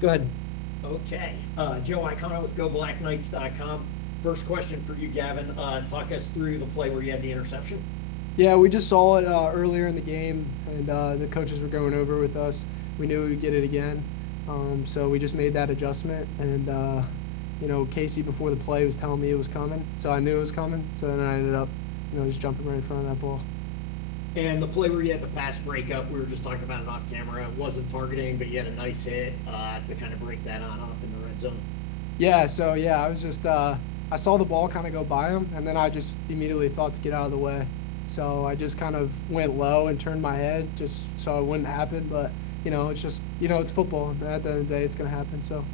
Go ahead. Okay. Joe Icona with GoBlackKnights.com. First question for you, Gavin. Talk us through the play where you had the interception. Yeah, we just saw it earlier in the game, and the coaches were going over with us. We knew we would get it again, so we just made that adjustment. And Casey before the play was telling me it was coming, so I knew it was coming. So then I ended up, just jumping right in front of that ball. And the play where you had the pass breakup, we were just talking about it off camera. It wasn't targeting, but you had a nice hit to kind of break that on up in the red zone. Yeah, so yeah, I was just I saw the ball kind of go by him, and then I just immediately thought to get out of the way. So I just kind of went low and turned my head just so it wouldn't happen. But it's just it's football. And at the end of the day, it's gonna happen. So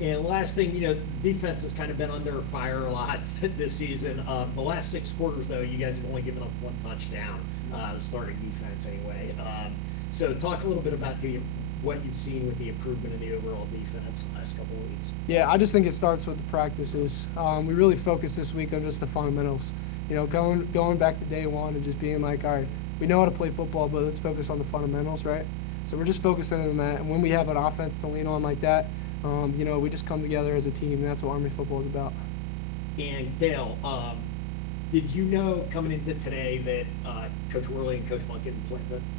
And last thing, defense has kind of been under fire a lot this season. The last 6 quarters, though, you guys have only given up 1 touchdown, the starting defense anyway. So talk a little bit about what you've seen with the improvement in the overall defense the last couple of weeks. yeah, I just think it starts with the practices. We really focused this week on just the fundamentals. Going back to day one and just being like, all right, we know how to play football, but let's focus on the fundamentals, right? So we're just focusing on that. And when we have an offense to lean on like that, we just come together as a team, and that's what Army football is about. And Cale, did you know coming into today that Coach Worley and Coach Monken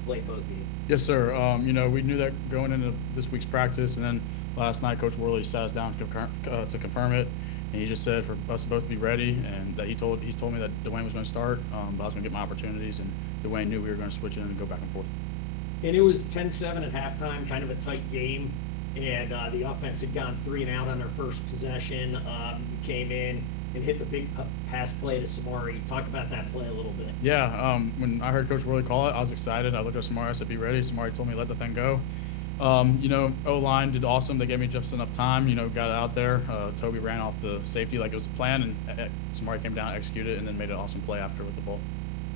play both of you? Yes, sir. We knew that going into this week's practice, and then last night Coach Worley sat us down to confirm it, and he just said for us both to be ready, and that he's told me that Dwayne was going to start, but I was going to get my opportunities, and Dwayne knew we were going to switch in and go back and forth. And it was 10-7 at halftime, kind of a tight game. And the offense had gone 3 and out on their first possession. You came in and hit the big pass play to Samari. Talk about that play a little bit. Yeah, when I heard Coach Worley call it, I was excited. I looked at Samari, I said, be ready. Samari told me let the thing go. O-line did awesome. They gave me just enough time, got it out there. Toby ran off the safety like it was a plan, and Samari came down, executed, and then made an awesome play after with the ball.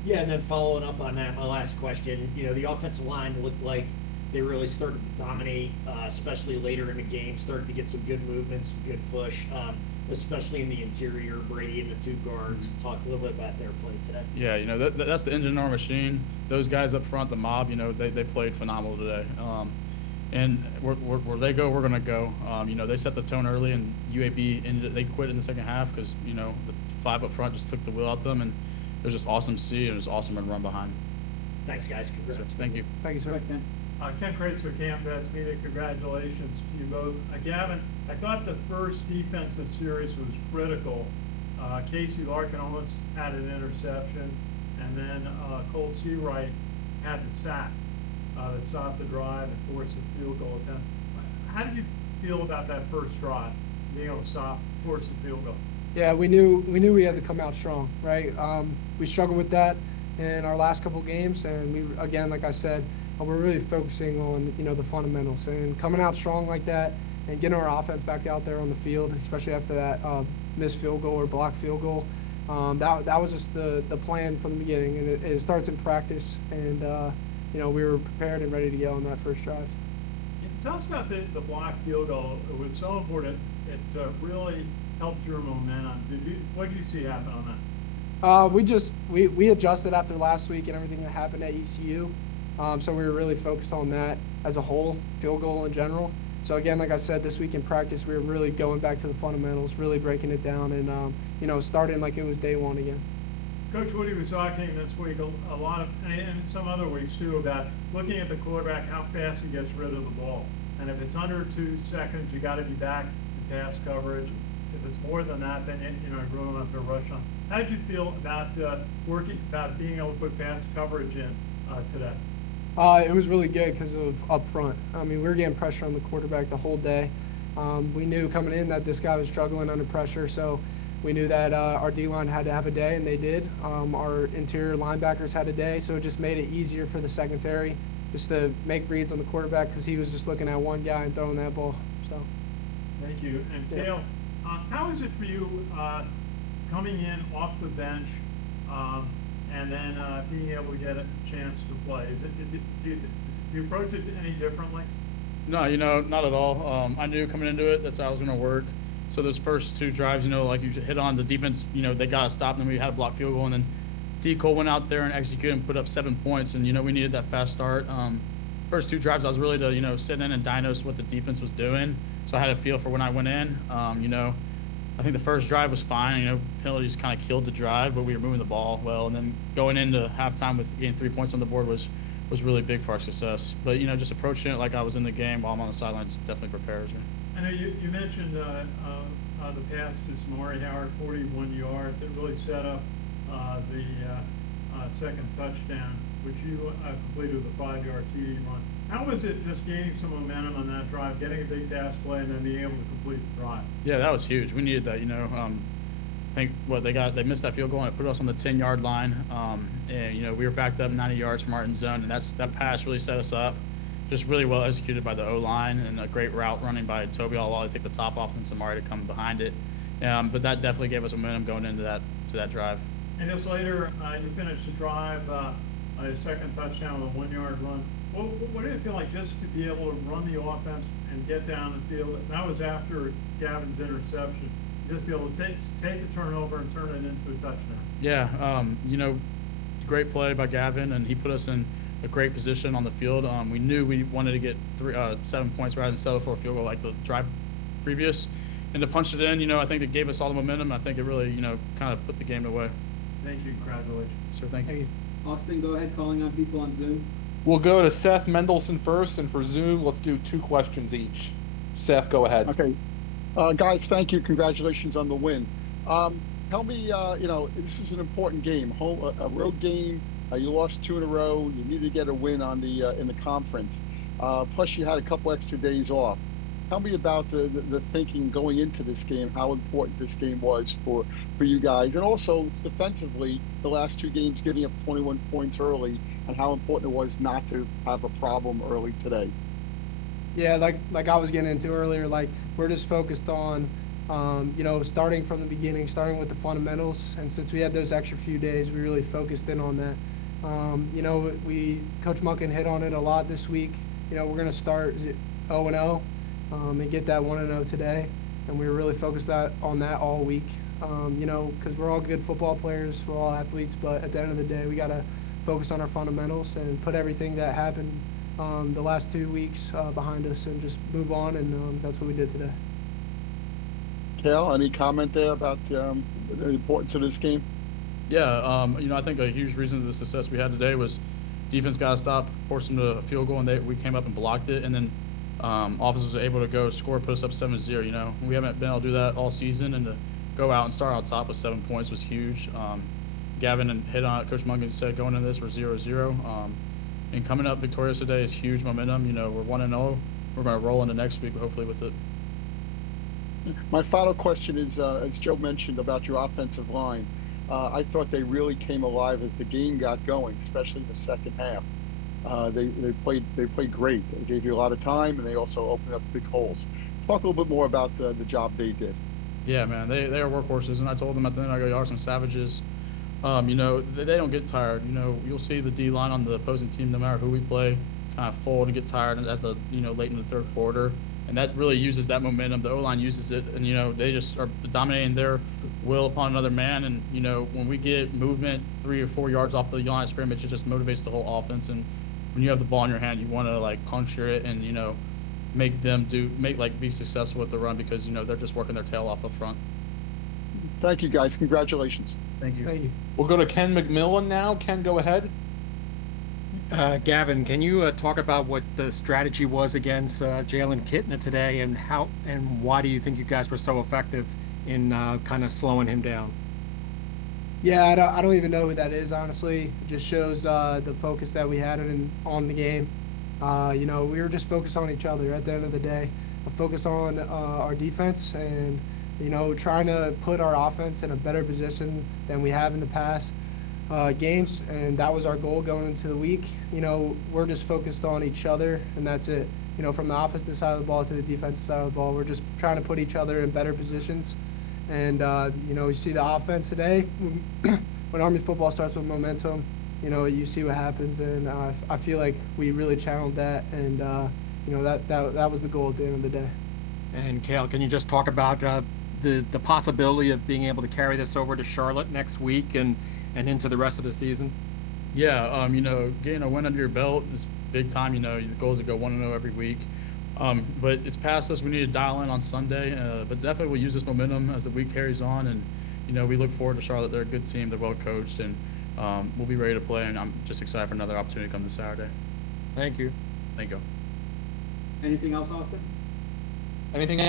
Yeah, and then following up on that, my last question, the offensive line looked like they really started to dominate, especially later in the game, started to get some good movement, some good push, especially in the interior, Brady and the 2 guards. Talk a little bit about their play today. Yeah, that's the engine in our machine. Those guys up front, the mob, they played phenomenal today. And where they go, we're going to go. They set the tone early, and UAB they quit in the second half because, the 5 up front just took the wheel out them, and it was just awesome to see, and it was awesome to run behind. Thanks, guys. Congrats. So, thank you. Thank you, sir. Ken Crates for Camp Vets Media. Congratulations to you both. Gavin, I thought the first defensive series was critical. Casey Larkin almost had an interception, and then Cole Seawright had the sack that stopped the drive and forced a field goal attempt. How did you feel about that first drive, being able to force a field goal? Yeah, we knew we had to come out strong, right? We struggled with that in our last couple games, and we again, like I said, we're really focusing on the fundamentals and coming out strong like that and getting our offense back out there on the field, especially after that missed field goal or blocked field goal. That was just the plan from the beginning, and it starts in practice, and we were prepared and ready to go on that first drive. Tell us about the block field goal. It was so important. It really helped your momentum. What did you see happen on that? We adjusted after last week and everything that happened at ECU. So we were really focused on that as a whole, field goal in general. So again, like I said, this week in practice, we were really going back to the fundamentals, really breaking it down, and starting like it was day one again. Coach Woody was talking this week a lot of, and some other weeks too, about looking at the quarterback, how fast he gets rid of the ball. And if it's under 2 seconds, you got to be back to pass coverage. If it's more than that, then you're really have to rush on. How did you feel about being able to put pass coverage in today? It was really good because of up front. I mean, we were getting pressure on the quarterback the whole day. We knew coming in that this guy was struggling under pressure, so we knew that our D-line had to have a day, and they did. Our interior linebackers had a day, so it just made it easier for the secondary just to make reads on the quarterback because he was just looking at one guy and throwing that ball. So. Thank you. And Cale, how is it for you coming in off the bench and then being able to get a chance to play? Do you approach it any differently? No, not at all. I knew coming into it that's how I was going to work. So those first 2 drives, like you hit on the defense, they got to stop, and we had a block field goal, and then D. Cole went out there and executed and put up 7 points, and we needed that fast start. first two drives, I was really to, sit in and diagnose what the defense was doing. So I had a feel for when I went in. I think the first drive was fine. Penalties kind of killed the drive, but we were moving the ball well. And then going into halftime with getting 3 points on the board was really big for our success. But, just approaching it like I was in the game while I'm on the sidelines definitely prepares me. I know you mentioned the pass to Samari Howard, 41 yards. It really set up the second touchdown, which you completed with a 5-yard TD run. How was it just gaining some momentum on that drive, getting a big pass play, and then being able to complete the drive? Yeah, that was huge. We needed that. I think they missed that field goal and it put us on the 10-yard line. And we were backed up 90 yards from our end zone, and that pass really set us up. Just really well executed by the O-line and a great route running by Toby Alwali to take the top off and Samari to come behind it. But that definitely gave us momentum going into that drive. And just later, you finished the drive, a second touchdown with a 1-yard run. What did it feel like just to be able to run the offense and get down the field? And that was after Gavin's interception. Just be able to take the turnover and turn it into a touchdown. Yeah, great play by Gavin, and he put us in a great position on the field. We knew we wanted to get 7 points rather than settle for a field goal like the drive previous. And to punch it in, I think it gave us all the momentum. I think it really, kind of put the game away. Thank you. Congratulations. Sure, thank you. Austin, go ahead, calling on people on Zoom. We'll go to Seth Mendelson first, and for Zoom, let's do 2 questions each. Seth, go ahead. Okay. Guys, thank you. Congratulations on the win. Tell me, this is an important game, a road game. You lost 2 in a row. You needed to get a win on in the conference. Plus, you had a couple extra days off. Tell me about the thinking going into this game, how important this game was for you guys, and also defensively, the last 2 games giving up 21 points early, and how important it was not to have a problem early today. Yeah, like I was getting into earlier, we're just focused on, starting from the beginning, starting with the fundamentals. And since we had those extra few days, we really focused in on that. Coach Munkin hit on it a lot this week. We're going to start 0-0 and get that 1-0 today. And we were really focused on that all week, because we're all good football players, we're all athletes, but at the end of the day, we got to focus on our fundamentals and put everything that happened the last 2 weeks behind us and just move on, and that's what we did today. Cale, any comment there about the importance of this game? Yeah, I think a huge reason for the success we had today was defense got to stop, forced them to a field goal, and we came up and blocked it, and then offense was able to go score, put us up 7-0. We haven't been able to do that all season, and to go out and start on top with 7 points was huge. Gavin hit on it. Coach Munkin said going into this we're 0-0. And coming up victorious today is huge momentum. We're 1-0. We're going to roll into next week, hopefully, with it. My final question is, as Joe mentioned about your offensive line, I thought they really came alive as the game got going, especially in the second half. They played great. They gave you a lot of time, and they also opened up big holes. Talk a little bit more about the job they did. Yeah, man, they are workhorses, and I told them at the end, I go, y'all are some savages. They don't get tired. You'll see the D-line on the opposing team, no matter who we play, kind of fold and get tired as late in the third quarter. And that really uses that momentum. The O-line uses it, and, they just are dominating their will upon another man. And, when we get movement 3 or 4 yards off the line of scrimmage, it just motivates the whole offense. And when you have the ball in your hand, you want to, puncture it and, be successful with the run because, they're just working their tail off up front. Thank you, guys. Congratulations. Thank you. Thank you. We'll go to Ken McMillan now. Ken, go ahead. Gavin, can you talk about what the strategy was against Jalen Kitna today, and why do you think you guys were so effective in kind of slowing him down? Yeah, I don't even know who that is, honestly. It just shows the focus that we had on the game. We were just focused on each other at the end of the day. Focus on our defense and, trying to put our offense in a better position than we have in the past games, and that was our goal going into the week. We're just focused on each other, and that's it. From the offensive side of the ball to the defensive side of the ball, we're just trying to put each other in better positions. And, you see the offense today. When Army football starts with momentum, you see what happens, and I feel like we really channeled that, and, that was the goal at the end of the day. And Cale, can you just talk about the possibility of being able to carry this over to Charlotte next week and into the rest of the season? Yeah, getting a win under your belt is big time. You know, the goal is to go 1-0 every week. But it's past us. We need to dial in on Sunday. But definitely we'll use this momentum as the week carries on. And, you know, we look forward to Charlotte. They're a good team. They're well coached. And we'll be ready to play. And I'm just excited for another opportunity to come this Saturday. Thank you. Thank you. Anything else, Austin? Anything?